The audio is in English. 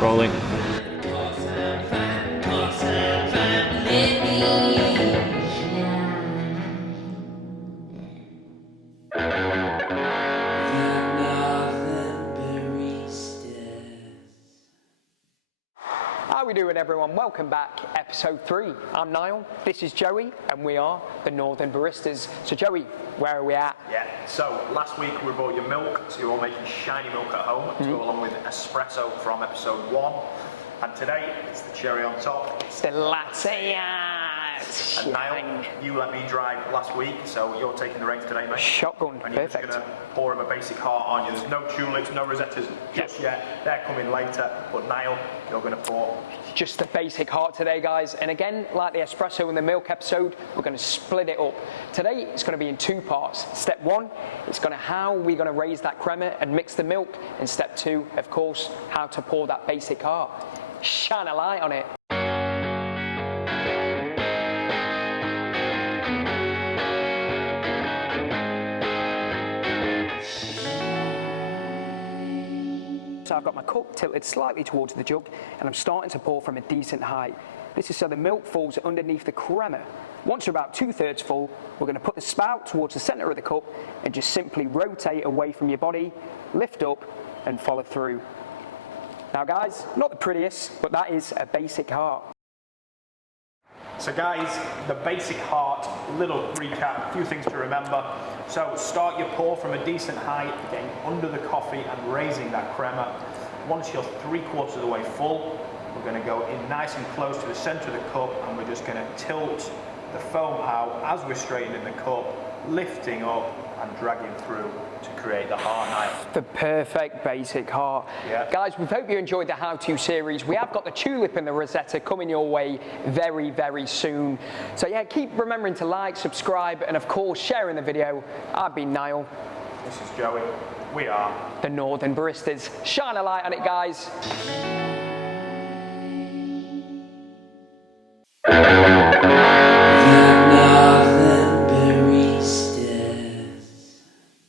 Rolling. How we doing, everyone? Welcome back, episode 3. I'm Niall, this is Joey, and we are the Northern Baristas. So Joey, where are we at? Yeah, so last week we brought you milk, so you're all making shiny milk at home to go along with espresso from episode 1. And today, it's the cherry on top. It's the Latte Art. And Niall, you let me drive last week, so you're taking the reins today, mate. Shotgun, and you're perfect. just going to pour him a basic heart, aren't you? There's no tulips, no rosettas just yet. They're coming later. But Niall, you're going to pour. Just the basic heart today, guys. And again, like the espresso and the milk episode, we're going to split it up. Today, it's going to be in 2 parts. Step 1, it's going to how we're going to raise that crema and mix the milk. And step 2, of course, how to pour that basic heart. Shine a light on it. So I've got my cup tilted slightly towards the jug, and I'm starting to pour from a decent height. This is so the milk falls underneath the crema. Once you're about 2/3 full, we're going to put the spout towards the center of the cup and just simply rotate away from your body, lift up and follow through. Now guys, not the prettiest, but that is a basic heart. So guys, the basic heart, little recap, a few things to remember. So start your pour from a decent height, getting under the coffee and raising that crema. Once you're 3/4 of the way full, we're going to go in nice and close to the center of the cup, and we're just going to tilt the foam out as we're straightening the cup, lifting up and dragging through to create the heart knife. The perfect basic heart. Yeah. Guys, we hope you enjoyed the how-to series. We have got the tulip and the rosetta coming your way very, very soon. So yeah, keep remembering to like, subscribe, and of course, sharing the video. I've been Niall. This is Joey. We are the Northern Baristas. Shine a light on it, guys.